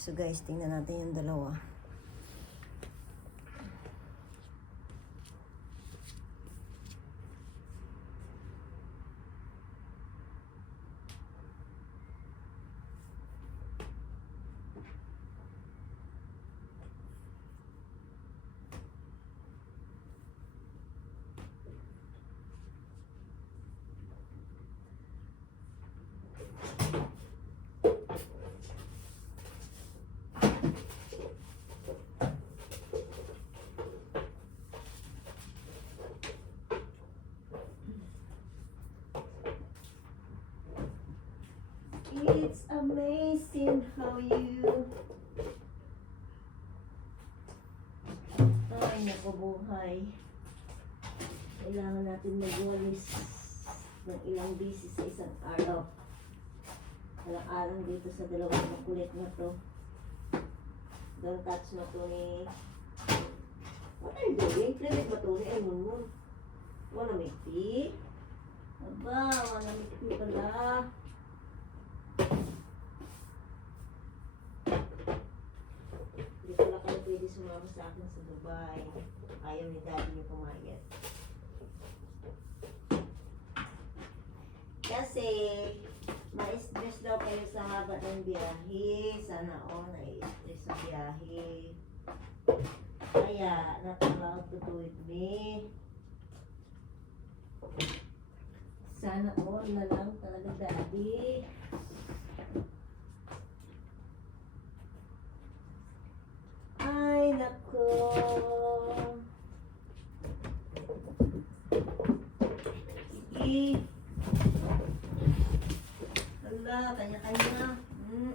So guys, tingnan natin yung dalawa. It's amazing how you... Ay, naku buhay. Kailangan natin magwalis ng ilang bisis sa isang araw. Walang alam dito sa dalawang makulit na to. Don't touch na to ni... What are you doing? Climate ba to ni mo? Wanna make tea? Aba, wanna make tea pala. Hindi pala kayo pwede sumama sa akin sa Dubai. Ayaw ni daddy niyo pumayag. Kasi, ma-stress daw kayo sa haba ng biyahe. Sana all na-stress sa biyahe. Kaya, natawag to do with me. Sana all na lang talaga daddy. Sige. Hala, kanya-kanya. Hmm.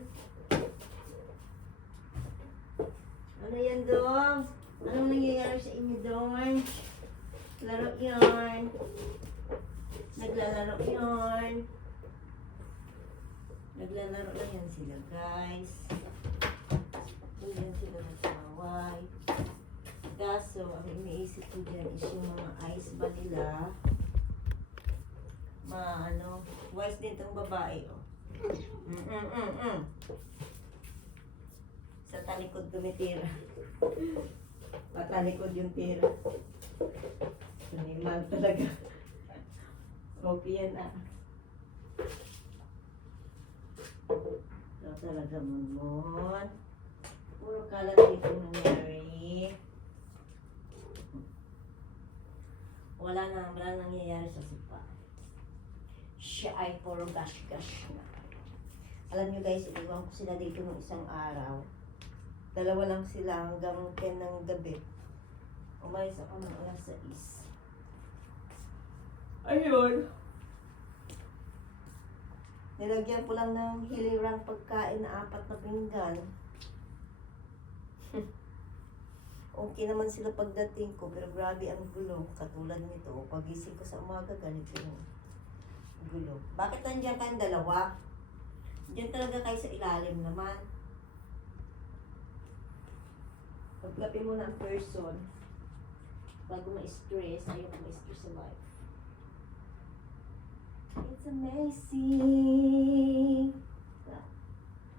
Ano yan, Dong? Anong nangyayari sa inyo, Dong? Laro yan. Naglalaro yan. Naglalaro lang yan sila, guys. Ganyan sila nag-away. Kaso, ang iniisip ko dyan is yung mga ice ba nila. Ma, ano, wise din tong babae, oh. Mm, mm, mm, mm. Sa talikod tumitira. Patalikod yung tira. Animal talaga. Okay yan, ah. Ito talaga, Monmon. Puro kalat dito nangyari. Wala na, wala nang nangyayari sa sipa. Siya ay puro gash-gash na. Alam nyo guys, iniwan ko sila dito ng isang araw. Dalawa lang sila hanggang 10 ng gabi. Umalis ako ng alas 6. Ayun. Nilagyan ko lang ng hilirang pagkain na apat na pinggan. okay naman sila pagdating ko, pero grabe ang gulo. Katulad nito, pagising ko sa umaga, ganito yung gulo. Bakit nandiyan kayong dalawa? Diyan talaga kayo sa ilalim naman. Pagkapi mo ng person, bago ma-stress, ayaw ma-stress sa life. It's amazing.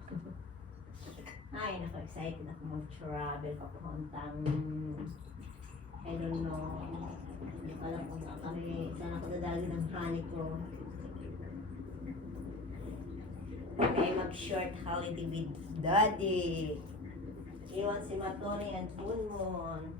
Ay, nako, excited ako mag-travel papuntang I don't know. Hindi ko alam kung saan kami, saan ako dadali ng honey ko. Kami mag-short holiday with daddy. Iwan si Matoni and Punmon.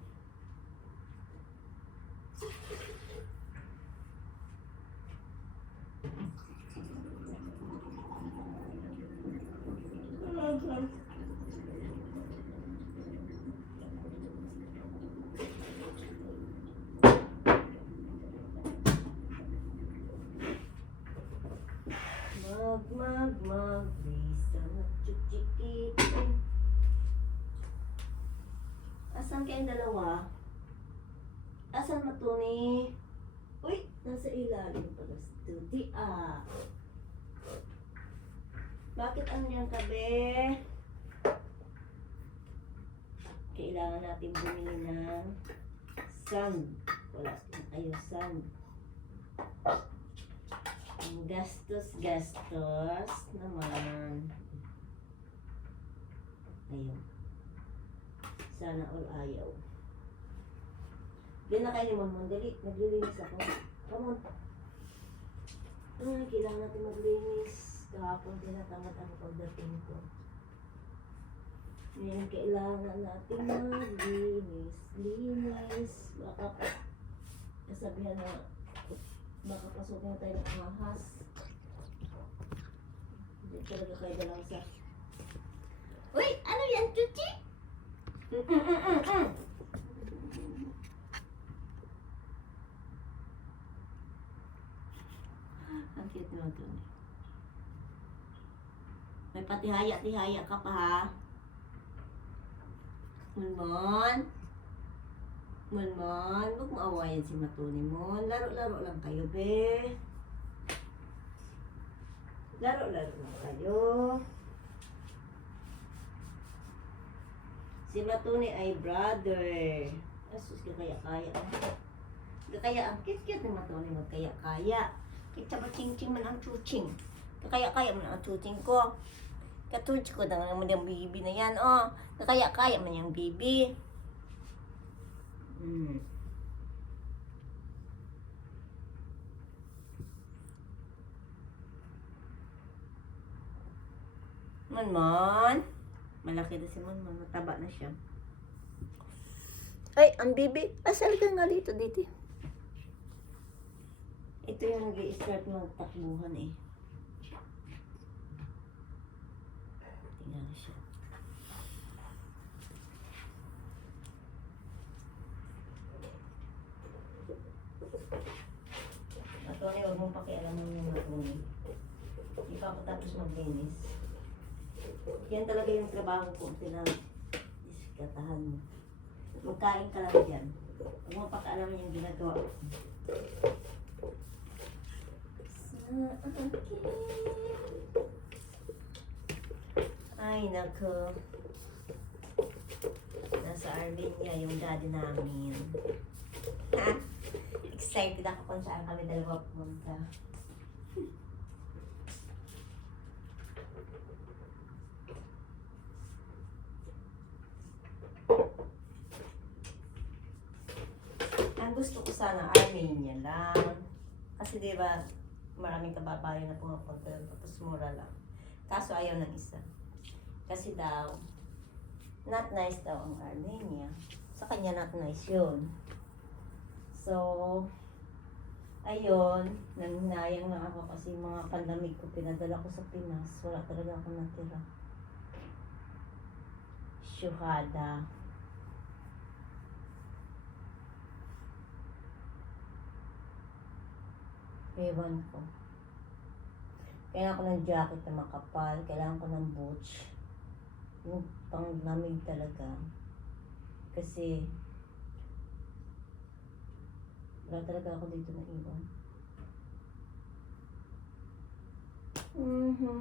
Mag, mag, mag, visa na chuchikito. Asan kayong dalawa? Asan matuni? Uy, nasa ilalim pala si Tuti. Ah. Bakit ano yan kabe? Kailangan natin bumili ng sand. Wala tayong sand. Gastos-gastos naman. kayo. Sana all ayaw. Diyan na kayo ni Mamon. Dali, naglilinis ako. Come on. Ay, kailangan natin maglinis. Kahapon tinatamad ang pagdating ko. Ngayon, kailangan natin maglinis. Linis. Baka kasabihan na baka pasukin tayo ng ahas. Hindi talaga kayo dalang sa... Uy! Ano yan, Chuchi? Ang cute naman ito. May patihaya-tihaya ka pa ha. Munmon. Munmon. Huwag mo awayan si Matuni mo. Laro-laro lang kayo, be. Laro-laro lang kayo. Si Matuni ay brother. Asus, kaya-kaya. Kaya ang cute-cute ni Matuni mo. Kaya-kaya. Kita ba ching-ching man ang chuching? Kaya-kaya man ang chuching ko. Katuch ko na naman yung bibi na yan, oh. Kaya-kaya man yung bibi. Manman. Malaki na si Manman. Mataba na siya. Ay, ang bibi. Asal ka nga dito, dito. Ito yung nag start magtakbuhan eh. Tingnan na siya. Matoni, huwag mong pakialaman yung matoni. Hindi pa ako tapos maglinis. Yan talaga yung trabaho ko. Pinag-iskatahan mo. Magkain ka lang dyan. Huwag mong pakialaman yung ginagawa ko. Sa akin. Ay, nako. Nasa Armenia yung daddy namin. Ha? Excited ako kung saan kami dalawa pumunta. Ang gusto ko sana Armenia lang. Kasi di ba maraming kababayan na pumapunta doon, tapos mura lang. Kaso ayaw ng isa. Kasi daw, not nice daw ang Armenia. Sa kanya not nice yun. So, ayun, nanginayang na ako kasi mga pandamig ko pinadala ko sa Pinas. Wala talaga ako natira. Syuhada. Ewan ko. Kailangan ko ng jacket na makapal. Kailangan ko ng boots. Yung pang lamig talaga. Kasi wala talaga ako dito na iwan. Mhm.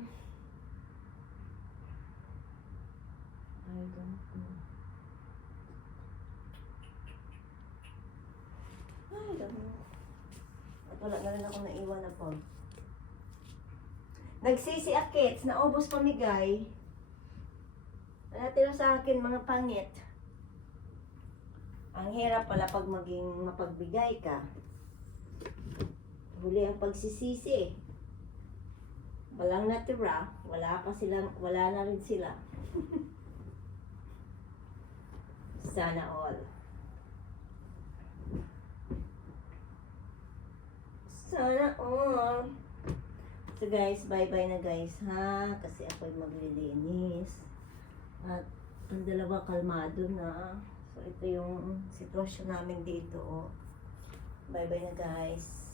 I don't know. I don't know. At wala na rin ako naiwan na pag. Nagsisi akits, naubos pamigay. Natira sa akin mga pangit. Ang hirap pala pag maging mapagbigay ka. Huli ang pagsisisi. Walang natira, wala pa silang, wala na rin sila. Sana all. Sana all. So guys, bye-bye na guys ha. Kasi ako'y maglilinis. At ang dalawa kalmado na. So ito yung sitwasyon namin dito. Oh. Bye-bye na guys.